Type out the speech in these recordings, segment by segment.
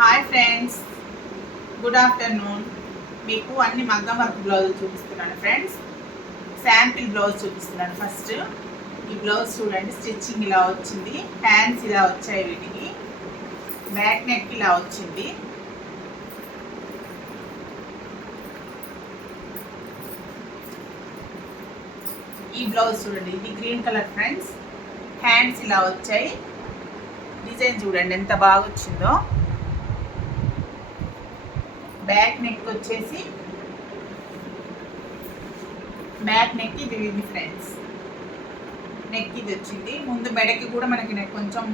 Hi friends, good afternoon. మీకు అన్ని మగ్గం వర్క్ బ్లౌజులు చూపిస్తున్నాను ఫ్రెండ్స్. శాంపిల్ బ్లౌజ్ చూపిస్తున్నాను. ఫస్ట్ ఈ బ్లౌజ్ చూడండి, స్టిచ్చింగ్ ఇలా వచ్చింది, హ్యాండ్స్ ఇలా వచ్చాయి, వీటికి బ్యాక్ నెక్ ఇలా వచ్చింది. ఈ బ్లౌజ్ చూడండి, ఇది గ్రీన్ కలర్ ఫ్రెండ్స్. హ్యాండ్స్ ఇలా వచ్చాయి, డిజైన్ చూడండి ఎంత బాగా వచ్చిందో. బ్యాక్ నెక్ వచ్చేసి బ్యాక్ నెక్ ఇది ఫ్రెండ్స్. నెక్ ఇది వచ్చింది. ముందు మెడకి కూడా మనకి కొంచెం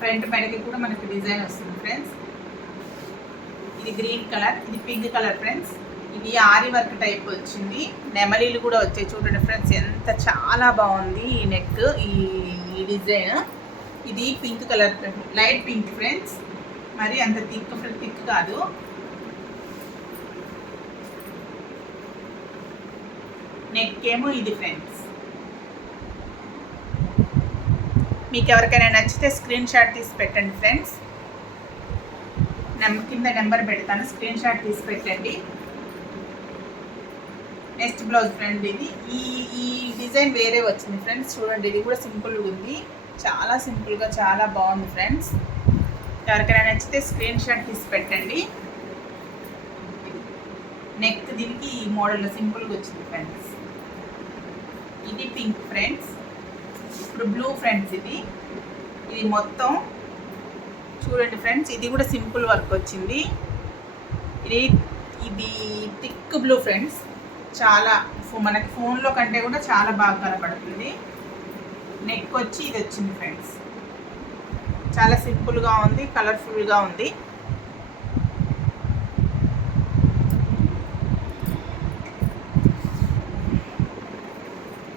ఫ్రంట్ మెడకి కూడా మనకి డిజైన్ వస్తుంది ఫ్రెండ్స్. ఇది గ్రీన్ కలర్, ఇది పింక్ కలర్ ఫ్రెండ్స్. ఇది ఆరి వర్క్ టైప్ వచ్చింది, నెమలీలు కూడా వచ్చాయి చూడండి ఫ్రెండ్స్. ఎంత చాలా బాగుంది ఈ నెక్, ఈ డిజైన్. ఇది pink colour, light pink friends, మరి అంత థిక్ కాదు. నెక్ ఏమో ఇది ఫ్రెండ్స్. మీకు ఎవరికైనా నచ్చితే స్క్రీన్ షాట్ తీసి పెట్టండి ఫ్రెండ్స్. కింద నెంబర్ పెడతాను, స్క్రీన్ షాట్ తీసి పెట్టండి. నెక్స్ట్ బ్లౌజ్ ఫ్రెండ్, ఇది ఈ డిజైన్ వేరే వచ్చింది ఫ్రెండ్స్. చూడండి, ఇది కూడా సింపుల్గా ఉంది, చాలా సింపుల్గా చాలా బాగుంది ఫ్రెండ్స్. ఎవరికైనా నచ్చితే స్క్రీన్ షాట్ తీసి పెట్టండి. నెక్ దీనికి ఈ మోడల్లో సింపుల్గా వచ్చింది ఫ్రెండ్స్. ఇది పింక్ ఫ్రెండ్స్. ఇప్పుడు బ్లూ ఫ్రెండ్స్. ఇది మొత్తం చూడండి ఫ్రెండ్స్, ఇది కూడా సింపుల్ వర్క్ వచ్చింది. ఇది థిక్ బ్లూ ఫ్రెండ్స్. చాలా మనకి ఫోన్లో కంటే కూడా చాలా బాగా కనపడుతుంది. నెక్ వచ్చి ఇది వచ్చింది ఫ్రెండ్స్. చాలా సింపుల్గా ఉంది, కలర్ఫుల్గా ఉంది.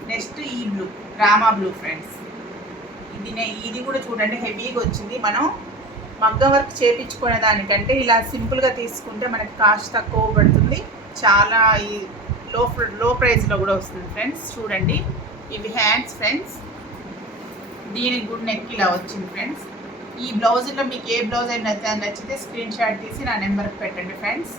నెక్స్ట్ ఈ బ్లూ, రామా బ్లూ ఫ్రెండ్స్. ఇది కూడా చూడండి హెవీగా వచ్చింది. మనం మగ్గం వర్క్ చేయించుకునే దానికంటే ఇలా సింపుల్గా తీసుకుంటే మనకి కాస్ట్ తక్కువ పడుతుంది. చాలా ఈ లో ప్రైస్లో కూడా వస్తుంది ఫ్రెండ్స్. చూడండి, ఇవి హ్యాండ్స్ ఫ్రెండ్స్. దీనికి కూడా నెక్ ఇలా వచ్చింది ఫ్రెండ్స్. ఈ బ్లౌజుల్లో మీకు ఏ బ్లౌజ్ అయినా నచ్చితే స్క్రీన్ షాట్ తీసి నా నెంబర్కి పెట్టండి ఫ్రెండ్స్.